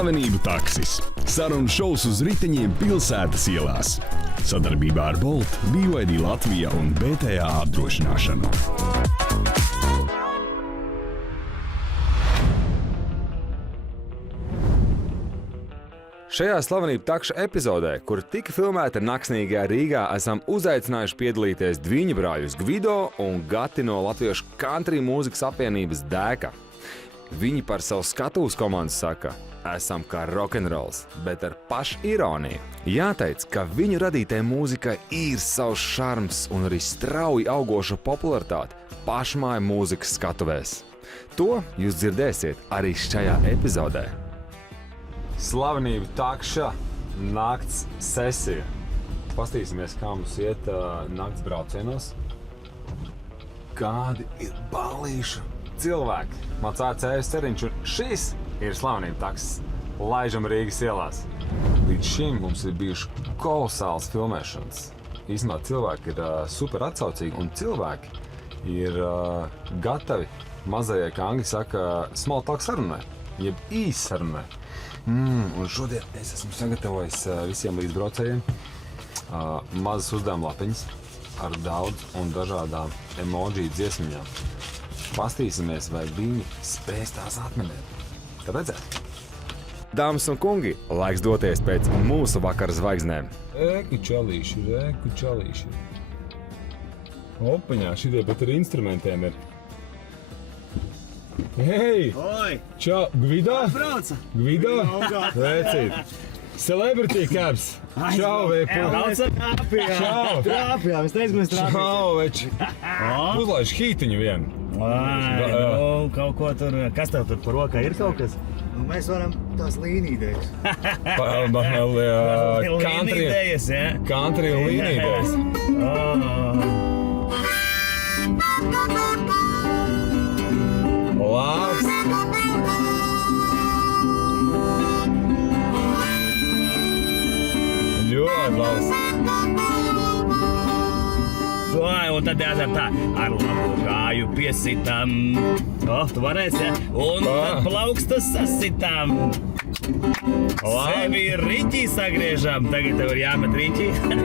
Slavenību taksis. Sarunu šovs uz riteņiem pilsētas ielās. Sadarbībā ar Bolt, BYD Latvija un BTA apdrošināšanu. Šajā slavenību takša epizodē, kur tika filmēta naksnīgajā Rīgā, esam uzaicinājuši piedalīties Dviņu brāļus Gvido un Gati no latviešu country mūzikas apvienības Dēka. Viņi par savu skatuves komandu saka, esam kā rokenrols, bet ar pašu ironiju. Jāteic, ka viņu radītē mūzikai ir savs šarms un arī strauji augoša popularitāte pašmāju mūzikas skatuvēs. To jūs dzirdēsiet arī šajā epizodē. Slavenību takša nakts sesija. Pastīsimies, kā mums iet nakts braucienos. Kādi ir ballīšu cilvēki. Mans ārcējas ceriņš, un šis ir slavenību taksis. Laižam Rīgas ielās. Līdz šim mums ir bijuši kolosāls filmēšanas. Īstenībā cilvēki ir super atsaucīgi, un cilvēki ir gatavi mazajai, kā angļi saka, small talk sarunai, jeb īsi sarunai. Un šodien es esmu sagatavojis visiem līdzbraucējiem mazas uzdevuma lapiņas ar daudz un dažādām emoji dziesmiņām. Pastīsimies, vai viņi spēs tās atminēt. Tad redzēt. Dāmas un kungi, laiks doties pēc mūsu vakara zvaigznēm. Ēku čalīši. Opaņā, šitie pat ar instrumentiem ir. Hei! Oi! Čau! Gvido? Brauca! Gvido? Veicīt! Celebrity Cabs! Čau, veipu! Trāpījām, es teicu, mēs trāpījām. Čau, veči! Uzlaiž hītiņu vienu! Kaut ko tur, kas tev tur par rokā ir kaut kas? Mēs varam tās līnīdējas. Līnīdējas, ja? Country līnīdējas. Labs! Ļoti labs! Un tad jāsaka tā, ar labu kāju piesitām. Tu varēsi, ja? Un tad plaukstas sasitām. Sevi riķī sagriežam, tagad tev ir jāmet riķī. Un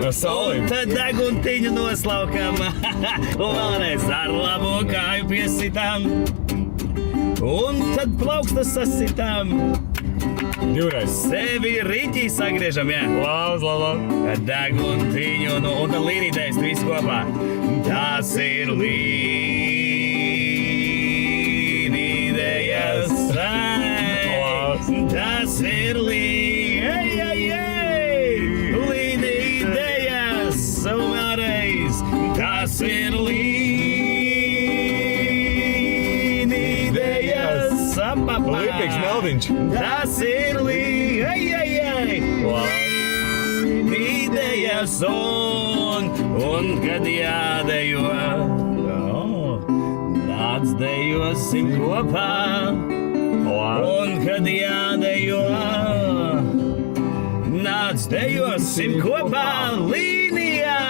tad deguntiņu noslaukam. Un vēlreiz ar labu kāju piesitām. Un tad plaukstas sasitām. Divreiz. Sevi riķī sagriežam, jā. Labs. Deguntiņu un tad līnīdējas visu kopā. Tas ir līnīdējas. Tas ir līnīdējas. Un vēlreiz. Tas ir līnīdējas. Lipīgs meldiņš. Tas ir līnīdējas. Un kad jādejo, nāc dejosim kopā. Un kad jādejo, nāc dejosim kopā līnijā.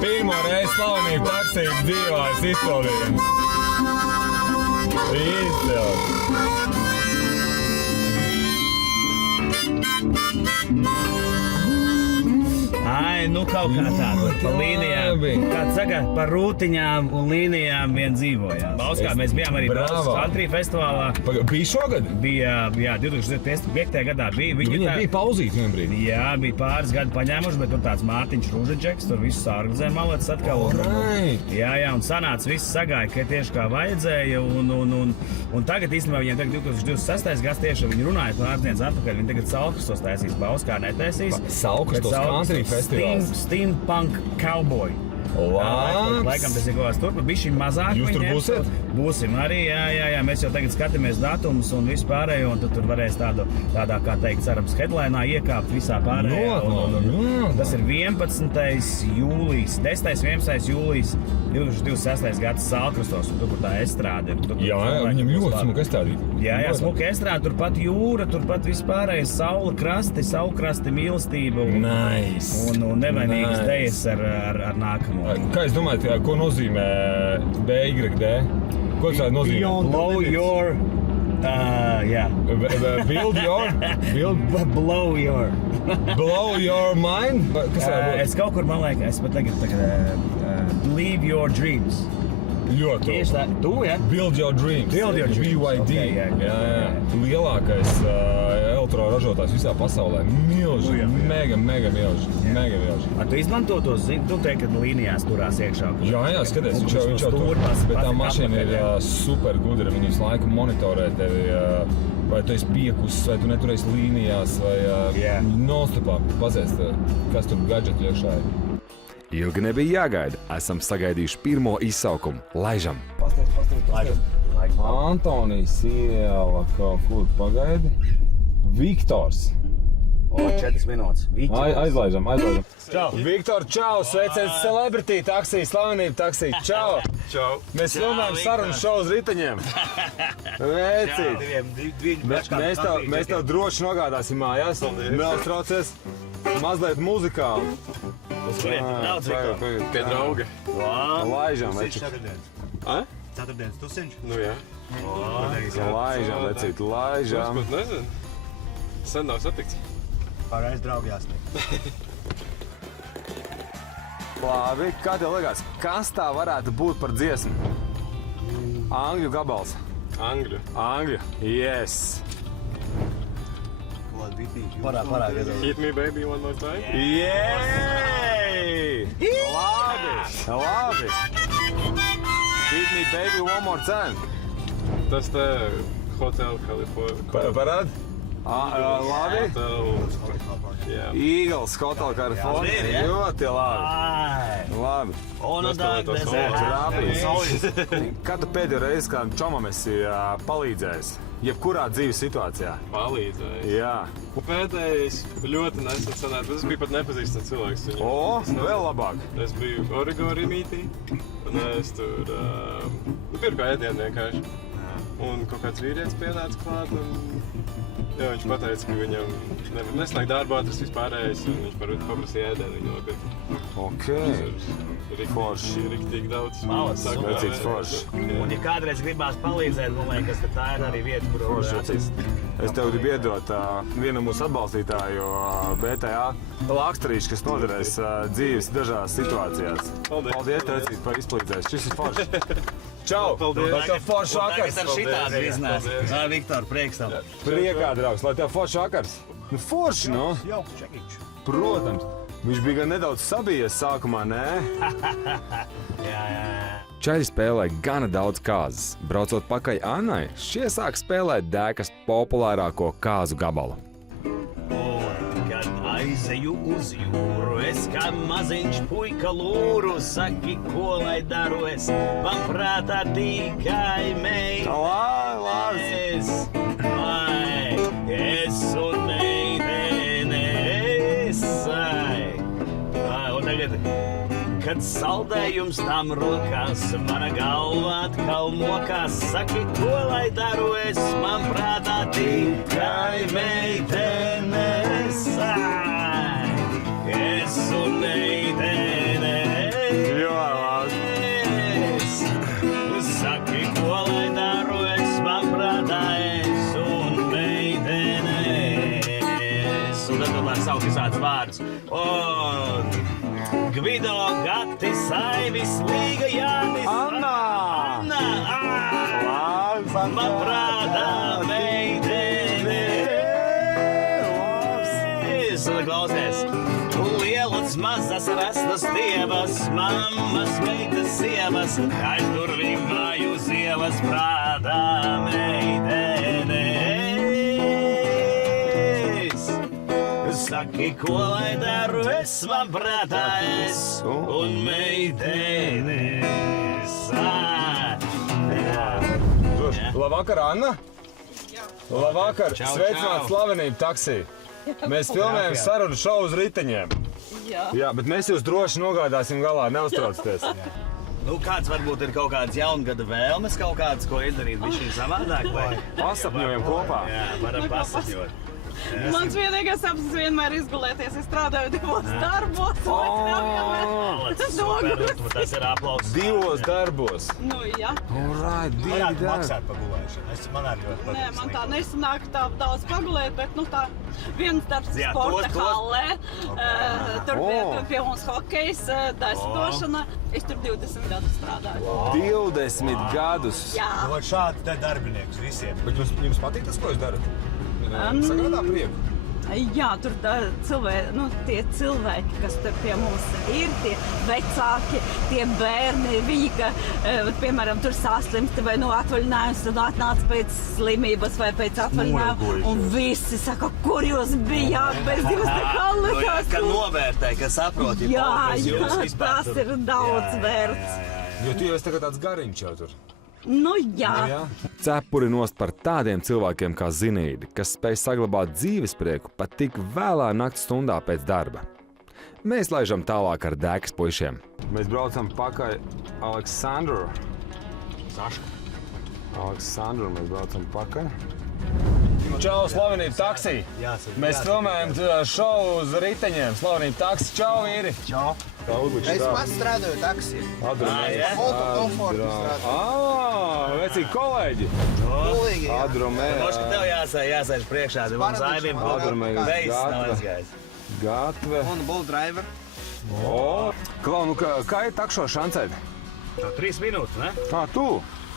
Pirmo reizi slavenību taksiju dzīvā es izpildījums. Izcils. Ai, nu kaut kā tā, pa līnijām. Kāds saka, par rūtiņām un līnijām vien dzīvojām. Bauskā mēs bijām arī Balsas country festivālā. Bija šogad? Bija, jā, 2005. gadā bija. Viņiem bija pauzīt vien brīdi. Jā, bija pāris gadi paņēmuši, bet tur tāds Mārtiņš Ružaģeks, tur visu sārgzē malets atkal. Jā, un sanāca, viss sagāja, ka tieši kā vajadzēja. Un tagad īstenībā viņiem tagad 2026. gads tieši viņi runāja par ārdienas atpakaļ. Viņi tagad Salkrastos taisīs, Bauskā netaisīs. Salkrastos country festivāls. Steampunk cowboy. Laikam tas ir kaut kāds turpat, bišķi mazāk. Jūs tur būsiet? Būsim arī, jā. Mēs jau tagad skatāmies datumus un visu pārējo, un tad tur varēs tādā, kā teikt, cerams, headlinā iekāpt visā pārējā. Tas ir 11. jūlijas, 10. 11. jūlijas 2026. gads Sālkrastos, un tur, kur tā estrāde ir. Jā, viņam ļoti smuka estādīta. Jā, smuka estrāde, turpat jūra, turpat vispārējais saulkrasti, mīlestība un nevainīgas dejas ar nākamo. Kā jūs domājat, ko nozīmē BYD? Ko tas nozīmē? Blow your... jā. Blow your... Blow your mind? Kas tā ir? Es kaut kur, man liekas, es pat tagad leave your dreams. Ļoti. Tieši tā. Tu, ja? Build your dreams. Build your dreams. BYD. Okay, jā. Lielākais elektroražotājs visā pasaulē. Milži. Mega milži. Ar tu izmanto to, tu teiksi, ka līnijās turās iekšā? Jā, skaties, viņš jau tur, bet tā mašīna ir super gudra. Viņi visu laiku monitorē tevi, vai tu esi piekusis, vai tu neturēsi līnijās, vai non-stopā pazies, kas tur gadžeti iekšā ir. Ilgi nebija jāgaida. Esam sagaidījuši pirmo izsaukumu. Laižam! Antonijas iela kaut kur pagaidi. Viktors! 4 minūtes. Aizlaižam. Čau! Viktor, čau! Sveiciens celebrity taksī, slavenību taksī. Čau! Čau! Mēs filmējam sarunu šovu uz riteņiem. Veicīt! Mēs tev droši nogādāsim mājās. Neuztraucies. Mazliet muzikāli. Daudz Viktor. Pie drauga. Laižam, veču. Ceturtdienas tusiņš. Nu jā. Laižam, vecīt, laižam. Es pat nezinu. Sen nav satikts. Pārējais draugi jāsniegt. Labi, kā tev liekas, kas tā varētu būt par dziesmu? Angļu gabals. Angļu. Yes. Parād. Hit me baby one more time. Yey! Labi. Hit me baby one more time. Tas te Hotel California. Parād? Labi. Jā. Eagles Hotel California. Ļoti labi. Labi. Kad tu pēdējo reizi kādam čomam esi palīdzējis? Jebkurā dzīves situācijā? Palīdzējis. Jā. Pēdējais ļoti nesen sanāca. Tas bija pat nepazīstams cilvēks. Vēl labāk. Es biju Origori mītī. Un es tur pirku ēdienu vienkārši. Un kaut kāds vīrietis pienāca klāt. Jā, viņš pateica, ka viņam nevar nesniegt darbu atrast vispārējais, un viņš paprasīja ēdienu viņu nopirkt. Forši. Riktīgi daudz. Vecīts forši. Un ja kādreiz gribās palīdzēt, man liekas, ka tā ir arī vieta, kur Forši. Es tev gribu iedot vienam mūsu atbalstītāju BTA Lakstrīšu, kas noderēs dzīves dažās situācijās. Paldies, Vecīt, par izplīdzēs. Šis ir forši. Čau! Paldies! Lai tev forši vakars! Tagad ar šitādu iznās. Viktor, prieks tev. Priekā, draugs, lai tev forši vakars! Nu, forši, no? Jau, čekiņš. Protams. Viņš bija gan nedaudz sabijies sākumā, nē? Jā. Čaļi spēlē gana daudz kāzas. Braucot pakaļ Annai, šie sāk spēlēt dēkas populārāko kāzu gabalu. Kad aizeju uz jūru, es kā maziņš puika lūru, saki, ko lai daru es, man prātā tikai meitenes. Es un meitenes. Un tagad, kad saldējums tam rokās, mana galva atkal mokās, saki, ko lai daru es, man prātā tikai meitenes. Es un meitenes. Saki, ko lai daru es, man prātā es un meitenes. Un tad tomēr sauc visādus vārdus. Un Gvido, Gati, Saivis, Līga, Jānis. Anna! Man prātā meitenes. Un klausies. Lielas, mazas, rastas tievas, mammas, meitas, sievas, aizturvīgi māju sievas prātā meitenes. Saki, ko lai daru es, man prātā es un meitenes. Labvakar, Anna! Labvakar! Sveicināt slavenību taksī! Mēs filmējam sarunu šovu uz riteņiem. Jā, bet mēs jūs droši nogādāsim galā, neuztraucieties. Nu, kāds varbūt ir kaut kāds jaungada vēlmes, kaut kāds, ko izdarīt bišķiņ savādāk, vai? Pasapņojam kopā. Jā, varam pasapņot. Mans vienīgais sapnis vienmēr izgulēties. Es strādāju 2 darbos. Tas ir aplausos. 2 darbos. Nu, jā. Alright, 2 Varētu darbi. maksāt par gulēšanu. Man arī ļoti patīk. Nē, man tā nesanāk tā daudz pagulēt, bet, nu, tā viens darbs Jā, sporta tos- hallē. Tur O. pie mums hokejs, daislidošana. Es tur 20 gadus strādāju. 20 gadus. Jā. Vot šādi te darbinieks visiem. Bet jums patīk tas, ko jūs darat? Sagādā prieku. Jā, tur tie cilvēki, kas tur pie mums ir, tie vecāki, tie bērni, viņi, ka, piemēram, tur saslimsti vai atvaļinājums, tad atnāca pēc slimības vai pēc atvaļinājuma, un visi saka, kur jūs bijāt, bez jums nekā Nu, jā, likās. ka novērtē, ka saprot, Jā, tas ir daudz vērts. Jo tu jau esi tagad tāds gariņš jau tur. Nu, jā. Cepuri nost par tādiem cilvēkiem kā Zinīdi, kas spēj saglabāt dzīvesprieku pat tik vēlā naktas stundā pēc darba. Mēs laižam tālāk ar Dēkas puišiem. Mēs braucam pakaļ Aleksandru. Aleksandru mēs braucam pakaļ. Čau, slavenība taksī! Mēs filmējam šovu uz riteņiem. Slavenība taksī, čau, vīri! Čau. Es pats strādāju taksī. Adromēs. Autokomfortu strādāju. Vecīgi kolēģi! Gulīgi, jā. Adromēs. Moška, tev jāsēž priekšā, tad mums aivim Adromēs. beigas nav aizgājis. Gatve. Un bull driver. O! Klau, nu kā ir takšo šancēt? 3 minūtes, ne? Tu?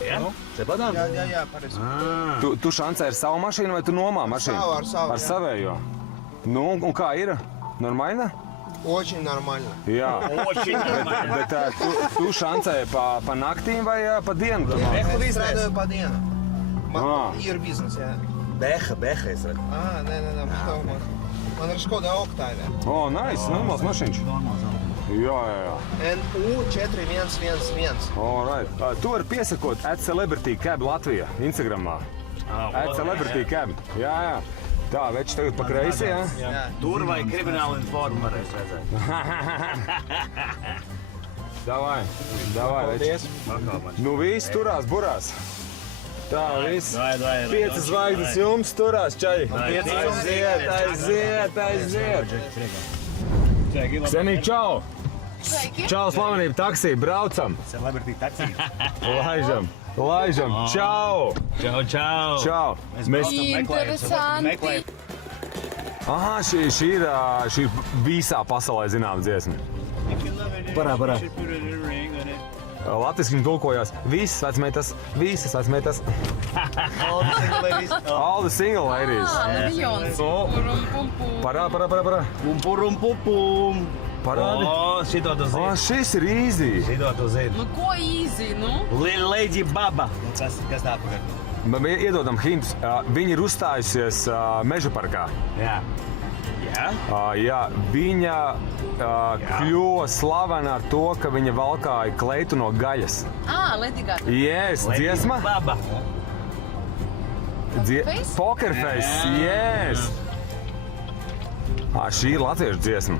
Jā? Te padām? Jā, pareizi. Tu šancē ar savu mašīnu vai tu nomā mašīnu? Ar savu, Ar jā. savējo. Nu, un kā ir? Normāli? Очень нормально. Jā. Bet tu šancēji pa naktīm vai pa dienu? Es strādāju pa dienu. Ah. Man ir biznes, jā. Beha, es redzu. Nē, man ir Škoda Octavia. O, nice, normāls mašīns. Jā. NU 4111. Alright. Tu vari piesakot @celebritycab Latvija Instagramā. @celebritycab. Jā. Tā, veči tagad pa kreisi, jā? Jā. Tur vai krimināla informa varēs redzēt. Davai, veči. Nu, viss turās, burās. Tā, viss. 5 zvaigznes jums turās, čaļi. Aiziet. Ksenija, čau! Čau, slavenība taksī, braucam! Celebrity taksī. Laižam, čau! Čau! Mēs... Interesanti. Aha, šī ir visā pasaulē zināma dziesma. Parā. Latviski viņi tulkojās visas vecmeitas. All the single ladies. Bejons. Parā. Pum. Parādi. O, šito tu zini. Šis ir easy. Šito tu zini. Nu, ko īzi, nu? Lady Baba. Kas tā pagad? Mēs iedodam hintus. Viņa ir uzstājusies Meža parkā. Jā. Jā, viņa kļuva slavena ar to, ka viņa valkāja kleitu no gaļas. Lady Gaga. Yes, dziesma? Baba. Face? Poker Face, yes! Šī ir latviešu dziesma.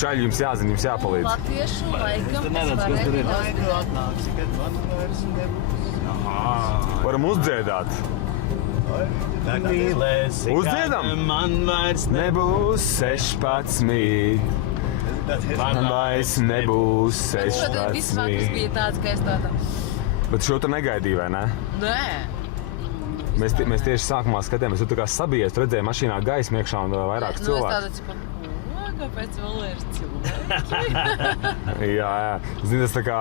Čaļi, jums jāzina, jums jāpalīdz. Latviešu laikam es varētu daudz. Varam uzdziedāt. Uzdziedam? Man vairs Nebūs 16. Man vairs nebūs Šodien viss vakars 16. bija tāds, ka es tāda. Bet šo tu negaidīji, vai ne? Nē. Mēs tieši sākumā skatījāmies, tu tā kā sabijies, tu redzēji mašīnā gaismu iekšā un vairāk Nu, es cilvēku. tāda, cipa, kāpēc vēl ir cilvēki? Jā. Zini, tas tā kā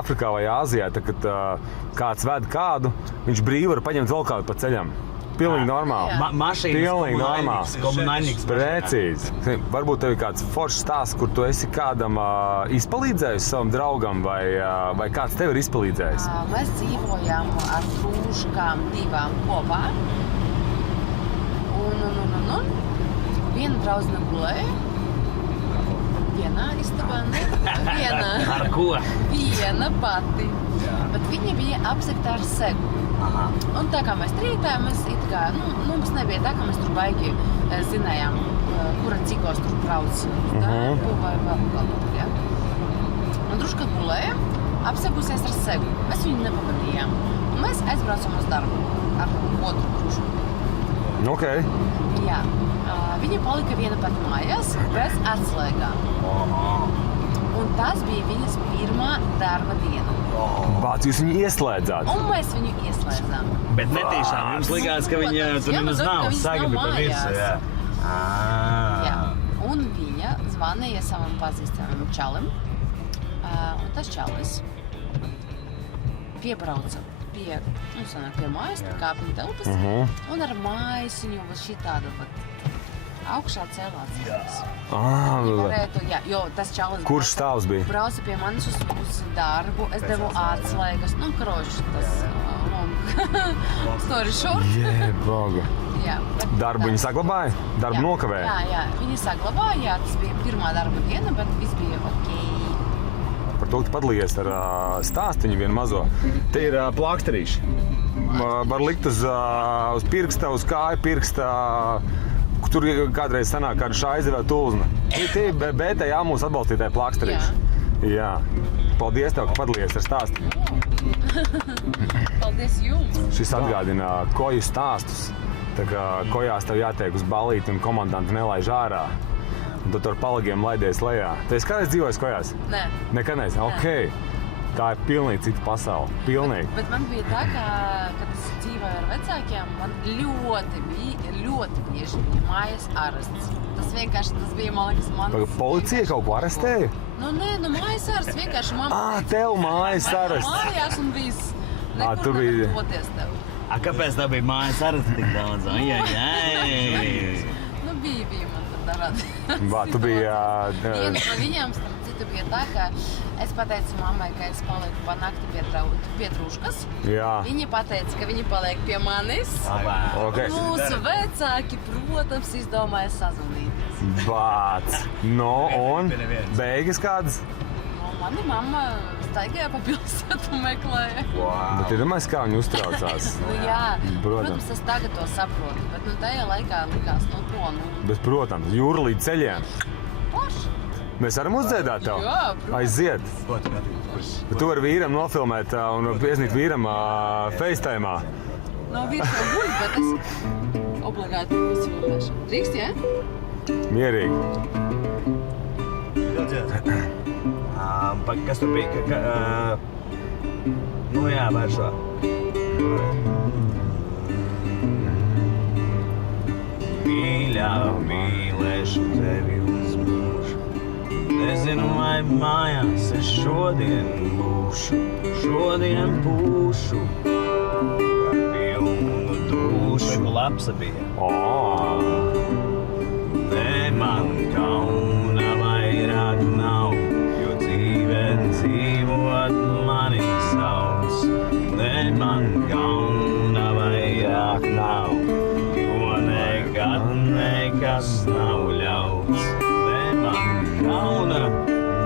Āfrikā vai Āzijā, tad, kad kāds ved kādu, viņš brīvi var paņemt vēl kādu pa ceļam. Pilnīgi normāli. Pilnīgi normāli. Komunāļnieks. Precīzi. Varbūt tev ir kāds foršs stāsts, kur tu esi kādam izpalīdzējis savam draugam, vai kāds tev ir izpalīdzējis? Mēs dzīvojām ar drūžkām 2 kopā. Un viena draudzene gulēja. Vienā istabā, ne? Ar ko? Viena pati. Bet viņa bija apsegta ar segu. Un tā kā mēs trītājāmies, mums nebija tā, ka mēs tur baigi zinājām, kura cikos tur brauc. Vai vēl kaut kur, ja? Un druška gulējam, apsegusies ar segu. Mēs viņu nepamanījām. Un mēs aizbraucam uz darbu ar otru drušku. Ok. Jā. Viņa palika viena pat mājās bez atslēgām. Un tas bija viņas pirmā darba diena. Vāc, jūs viņu ieslēdzāt? Un mēs viņu ieslēdzām. Bet netīšām jums likās, ka viņa tur nemaz nav. Saga bija pa visu, jā. Jā. Un viņa zvanīja savam pazīstamam čalim. Un tas čalis piebrauca pie mājas, pie kāpņu telpas. Un ar mājiņu uz šitādu augšā celās. Jo tas čalis Kurš stāvs bija? brauca pie manis uz darbu, es devu atslēgas, kroši tas story short. Jēbaga. Jā, Darbu viņi saglabāja? Darbu nokavēja? Jā, viņi saglabāja, tas bija pirmā darba diena, bet viss bija ok. Par to, ka tu padalījies ar stāstiņu vienu mazo. Te ir plāksterīši. Var likt uz pirksta, uz kāju pirksta. Tur kādreiz sanāk kāda šaize vai tulzna. Tie BTā mūsu atbalstītāji plāksterīši. Jā. Paldies tev, ka padalījies ar stāstu. Paldies jums! Šis atgādina koju stāstus. Tā kā kojās tev jātiek uz balīti un komandanti nelaiž ārā. Un tu ar palagiem laidies lejā. Tu esi kādreiz dzīvojis kojās? Nē. Nekad neesi? Ok. Tā ir pilnīgi cita pasaule. Pilnīgi. Bet man bija tā, kad es dzīvoju ar vecākiem, man ļoti bieži bija mājas arests. Tas bija, man liekas, Policija kaut ko arestēja? Nē, mājas arests vienkārši mamma. Tev mājas arests. Mājās un viss. Nekur tu biji- nevar doties tev. Kāpēc tā bija mājas arests tik daudz? Bija man tad darāt. Tu biji... Viena no viņām, starp citu, bija tā, ka es pateicu mammai, ka es palieku pa nakti pie druškas. Jā. Viņa pateica, ka viņa paliek pie manis. Okay. Mūsu vecāki, protams, izdomāja sazvanīties. Vāc. Un beigas kādas? Mani mamma staigāja pa pilsētu meklēja. Bet ir domājis, kā viņi uztraucās? Jā, protams, es tagad to saprotu, bet tajā laikā likās, Bet, protams, jūra līdz ceļiem. Paši. Mēs varam uzdziedāt tev? Jā, protams. Aiziet. Bet tu vari vīram nofilmēt un piesnīt vīram FaceTime'ā. Nav vīrs jau guļ, bet es obligāti izfilmēšu. Drīkst, jā? Mierīgi. Kas tur bija? Jā, vēršo. Mīļā, mīlēšu tevi uz mūžu. Nezinu, vai mājās es šodien būšu. Šodien būšu pilnu dušu. Vai lapsa bija? Man kauna vairāk nav, jo dzīvē dzīvot mani sauc. Man kauna vairāk nav, jo nekad nekas nav ļauts. Man kauna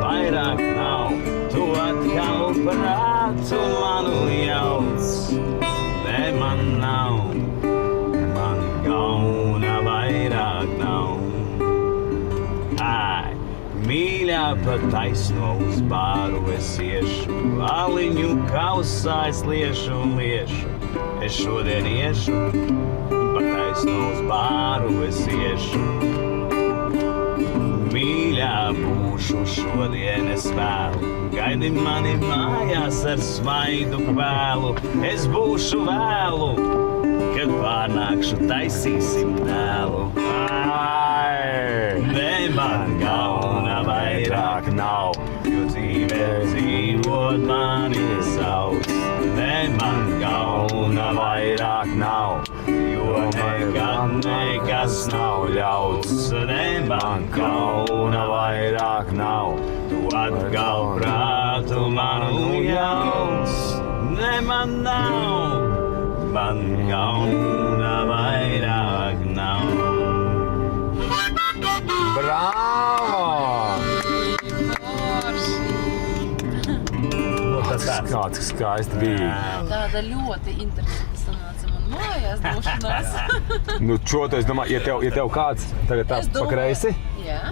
vairāk nav, tu atkal prātu manu jauc. Man nav, man kauna vairāk nav. Mīļā, pa taisno uz bāru es iešu, aliņu kausā es liešu. Es šodien iešu, pa taisno uz bāru es iešu. Mīļā, būšu šodien es vēlu, gaidi mani mājās ar smaidu kvēlu. Es būšu vēlu, kad pārnākšu taisīsim dēlu. Man kauna vairāk nav, jo dzīvē dzīvot mani sauc. Man kauna vairāk nav, jo nekad nekas nav ļauts. Man kauna vairāk nav, tu atkal prātu manu jauc. Man nav, man kauna vairāk nav. Bravo! Kāds skaisti bija. Tāda ļoti interesanta sanāca man mājās došanās. Šo tu es domāju, ja tev kāds tagad tā pa kreisi? Jā.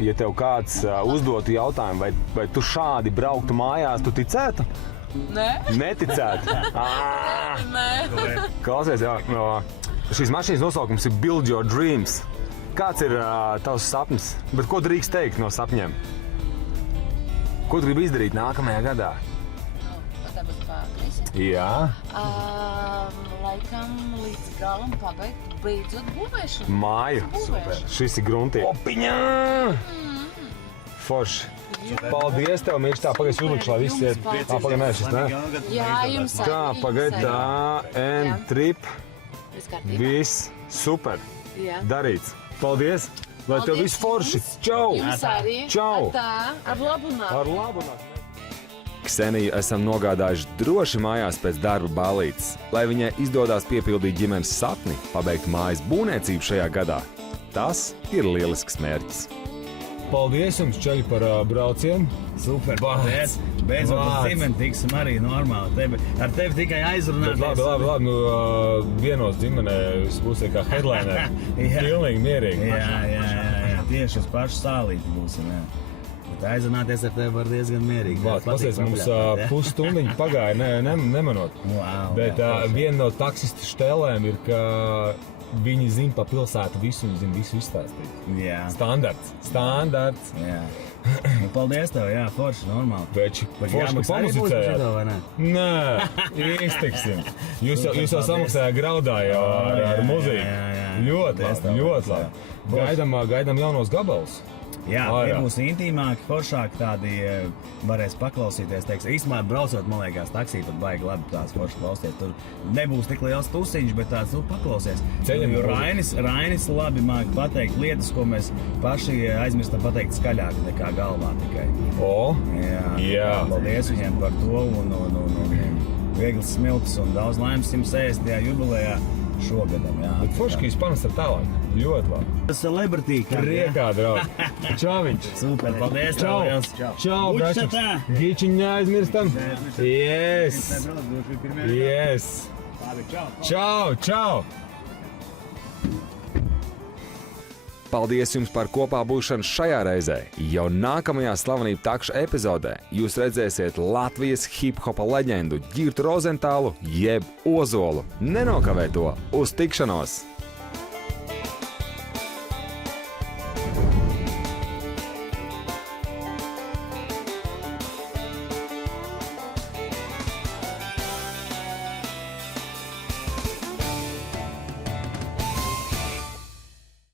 Ja tev kāds uzdotu jautājumu, vai tu šādi brauktu mājās, tu ticētu? Nē. Neticētu. Nē. Klausies, šīs mašīnas nosaukums ir Build Your Dreams. Kāds ir tavs sapnis? Bet ko drīkst teikt no sapņiem? Ko tu gribi izdarīt nākamajā gadā? Tāpēc pārkreisi. Jā. Laikam līdz galam pabeigt beidzot būvēšanu. Māju. Būvēšanu. Šis ir grunti. Opiņā! Forši. Paldies tev, mīļš, tā pagaid uzlikšu, lai viss iet. Pagaid, nē, šis, ne? Jā, jums arī. Tā, pagaid, trip. Viss kārtībā. Viss super. Jā. Darīts. Paldies. Lai tev viss forši. Čau. Jums arī. Čau. Tā, ar labu nakti. Ar labu nakti. Kseniju esam nogādājuši droši mājās pēc darba ballītes, lai viņai izdodās piepildīt ģimenes sapni, pabeigt mājas būvniecību šajā gadā. Tas ir lielisks mērķis. Paldies jums, Čaļi, par braucienu. Super, paldies. Beidzot uz ģimeni tiksim arī normāli. Ar tevi tikai aizrunāt. Labi. Vienos ģimenē viss būs kā headliner. Pilnīgi mierīgi. Jā. Tieši uz pašu sālīti būsim, jā. Bet aizrunāties ar tevi var diezgan mierīgi. Pasies, mums pusstundiņa pagāja nemanot. Wow, bet viena no taksistu štelēm ir, ka viņi zina pa pilsētu visu, viņi zina visu izstāstīt. Jā. Standarts. Jā. Nu, paldies tev, jā, forši, normāli. Veči, forši, ka pamuzicējāt. Nē, iztiksim. Jūs jau samaksājāt graudā jau ar muziku. Ļoti labi. Gaidām jaunos gabalus. Jā, tie būs intīmāki, foršāki, tādi varēs paklausīties. Īstenībā braucot, man liekas, taksī pat baigi labi tās forši klausties. Tur nebūs tik liels tusiņš, bet tāds, paklausies. Ceļam Rainis labi māk pateikt lietas, ko mēs paši aizmirstam pateikt skaļāk nekā galvā tikai. Jā. Paldies viņiem par to un viegls smiltis un daudz laimes 160. jubilejā šogadam. Bet forši, ka jūs panesat tālāk. Ļoti labi. Celebrity. Priekā, draugi. Čauviņš. Super, paldies. Čau, bračiņš. Gičiņu neaizmirstam. Yes. Čau. Paldies jums par kopā būšanu šajā reizē. Jau nākamajā slavenību takšu epizodē jūs redzēsiet Latvijas hip-hopa leģendu Ģirtu Rozentālu jeb Ozolu. Nenokavē to! Uz tikšanos!